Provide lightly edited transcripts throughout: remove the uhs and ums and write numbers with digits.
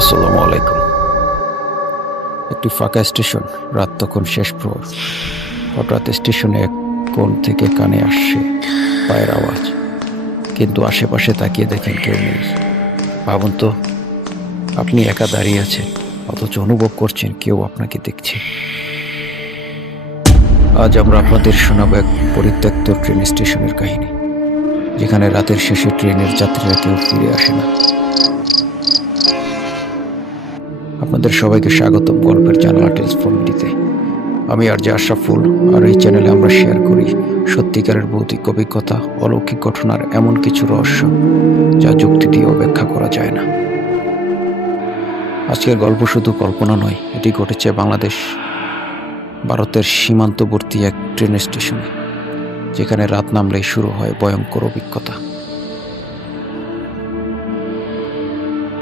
আসসালামু আলাইকুম। একটি ফাঁকা স্টেশন, রাত তখন শেষ প্রহর। হঠাৎ স্টেশনে এক কোণ থেকে কানে আসছে পায়ের আওয়াজ, কিন্তু আশেপাশে তাকিয়ে দেখেন কেউ নেই। ভাবুন তো, আপনি একা দাঁড়িয়ে আছেন, অথচ অনুভব করছেন কেউ আপনাকে দেখছে। আজ আমরা আপনাদের শোনাবো এক পরিত্যক্ত ট্রেন স্টেশনের কাহিনী, যেখানে রাতের শেষে ট্রেনের যাত্রীরা কেউ ফিরে আসে না। আপনাদের সবাইকে স্বাগতম গল্পের জানালা টেলস ফ্রমটিতে। আমি আরজে আশরাফুল, আর এই চ্যানেলে আমরা শেয়ার করি সত্যিকারের ভৌতিক অভিজ্ঞতা, অলৌকিক ঘটনার এমন কিছু রহস্য যা যুক্তি দিয়ে ব্যাখ্যা করা যায় না। আজকের গল্প শুধু কল্পনা নয়, এটি ঘটেছে বাংলাদেশ ভারতের সীমান্তবর্তী এক ট্রেন স্টেশনে, যেখানে রাত নামলেই শুরু হয় ভয়ঙ্কর অভিজ্ঞতা।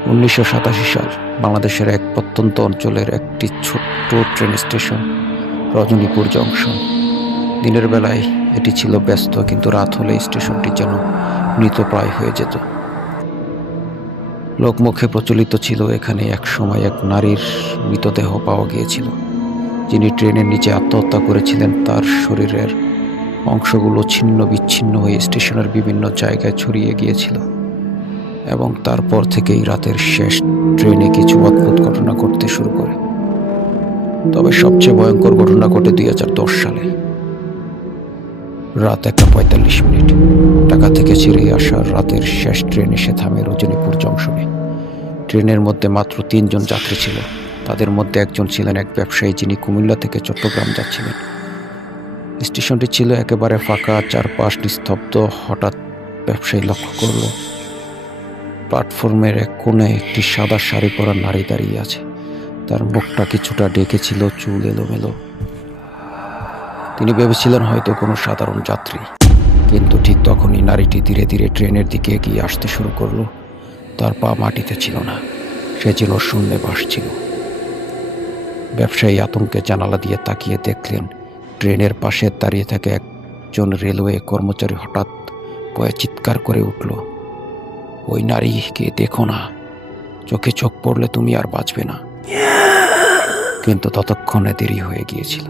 1987 সাল, বাংলাদেশের এক প্রত্যন্ত অঞ্চলের একটি ছোট্ট ট্রেন স্টেশন, রজনীপুর জংশন। দিনের বেলায় এটি ছিল ব্যস্ত, কিন্তু রাত হলে স্টেশনটি যেন মৃতপ্রায় হয়ে যেত। লোকমুখে প্রচলিত ছিল এখানে এক সময় এক নারীর মৃতদেহ পাওয়া গিয়েছিল, যিনি ট্রেনের নিচে আত্মহত্যা করেছিলেন। তার শরীরের অংশগুলো ছিন্ন বিচ্ছিন্ন হয়ে স্টেশনের বিভিন্ন জায়গায় ছড়িয়ে গিয়েছিল, এবং তারপর থেকেই রাতের শেষ ট্রেনে কিছু অদ্ভুত ঘটনা ঘটতে শুরু করে। তবে সবচেয়ে ভয়ঙ্কর ঘটনা ঘটে 2010 সালে। রাত 1:45, ঢাকা থেকে ছেড়ে আসা রাতের শেষ ট্রেন এসে থামে রজনীপুর জংশনে। ট্রেনের মধ্যে মাত্র 3 জন যাত্রী ছিল। তাদের মধ্যে একজন ছিলেন এক ব্যবসায়ী, যিনি কুমিল্লা থেকে চট্টগ্রাম যাচ্ছিলেন। স্টেশনটি ছিল একেবারে ফাঁকা, চারপাশ নিস্তব্ধ। হঠাৎ ব্যবসায়ী লক্ষ্য করল প্ল্যাটফর্মের এক কোণে একটি সাদা শাড়ি পরা নারী দাঁড়িয়ে আছে। তার মুখটা কিছুটা ঢেকেছিল, চুল এলোমেলো। তিনি ভেবেছিলেন হয়তো কোনো সাধারণ যাত্রী, কিন্তু ঠিক তখনই নারীটি ধীরে ধীরে ট্রেনের দিকে এগিয়ে আসতে শুরু করলো। তার পা মাটিতে ছিল না, সে যেন শূন্যে ভাসছিল। ব্যবসায়ী আতঙ্কে জানালা দিয়ে তাকিয়ে দেখলেন ট্রেনের পাশে দাঁড়িয়ে থাকা একজন রেলওয়ে কর্মচারী হঠাৎ ভয়ে চিৎকার করে উঠল, ওই নারীকে দেখো না, চোখে চোখ পড়লে তুমি আর বাঁচবে না। কিন্তু ততক্ষণে দেরি হয়ে গিয়েছিল।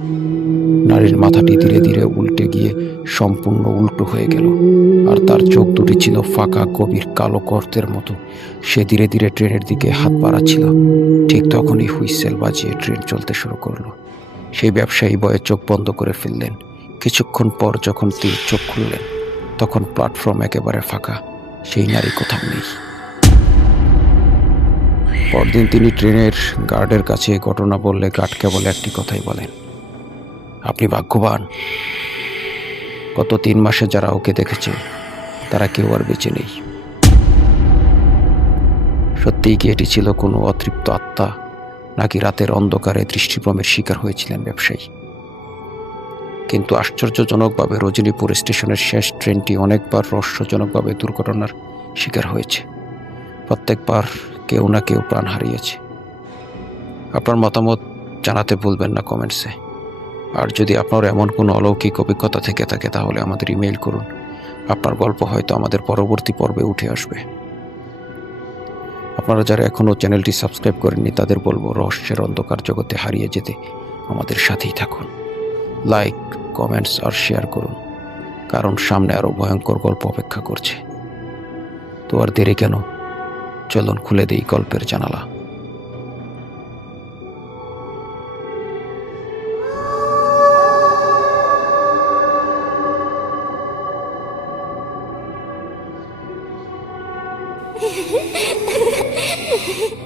নারীর মাথাটি ধীরে ধীরে উল্টে গিয়ে সম্পূর্ণ উল্টো হয়ে গেল, আর তার চোখ দুটি ছিল ফাঁকা, গভীর কালো গর্তের মতো। সে ধীরে ধীরে ট্রেনের দিকে হাত বাড়াচ্ছিল। ঠিক তখনই হুইসেল বাজিয়ে ট্রেন চলতে শুরু করলো। সেই ব্যবসায়ী ভয়ে চোখ বন্ধ করে ফেললেন। কিছুক্ষণ পর যখন তিনি চোখ খুললেন, তখন প্ল্যাটফর্ম একেবারে ফাঁকা, সেই নারী কোথাও নেই। পরদিন তিনি ট্রেনের গার্ডের কাছে ঘটনা বললে গার্ড কেবল একটি কথাই বলেন, আপনি ভাগ্যবান। গত 3 মাসে যারা ওকে দেখেছে তারা কেউ আর বেঁচে নেই। সত্যিই কি এটি ছিল কোনো অতৃপ্ত আত্মা, নাকি রাতের অন্ধকারে দৃষ্টিভ্রমের শিকার হয়েছিলেন ব্যবসায়ী? কিন্তু আশ্চর্যজনকভাবে রজনীপুর স্টেশনের শেষ ট্রেনটি অনেকবার রহস্যজনকভাবে দুর্ঘটনার শিকার হয়েছে। প্রত্যেকবার কেউ না কেউ প্রাণ হারিয়েছে। আপনার মতামত জানাতে ভুলবেন না কমেন্টসে। আর যদি আপনার এমন কোনো অলৌকিক অভিজ্ঞতা থেকে থাকে, তাহলে আমাদের ইমেইল করুন। আপনার গল্প হয়তো আমাদের পরবর্তী পর্বে উঠে আসবে। আপনারা যারা এখনও চ্যানেলটি সাবস্ক্রাইব করেননি, তাদের বলবো রহস্যের অন্ধকার জগতে হারিয়ে যেতে আমাদের সাথেই থাকুন। লাইক, কমেন্টস আর শেয়ার করুন, কারণ সামনে আরও ভয়ঙ্কর গল্প অপেক্ষা করছে। তো আর দেরি কেন, চলুন খুলে দেই গল্পের জানালা। Hehehehe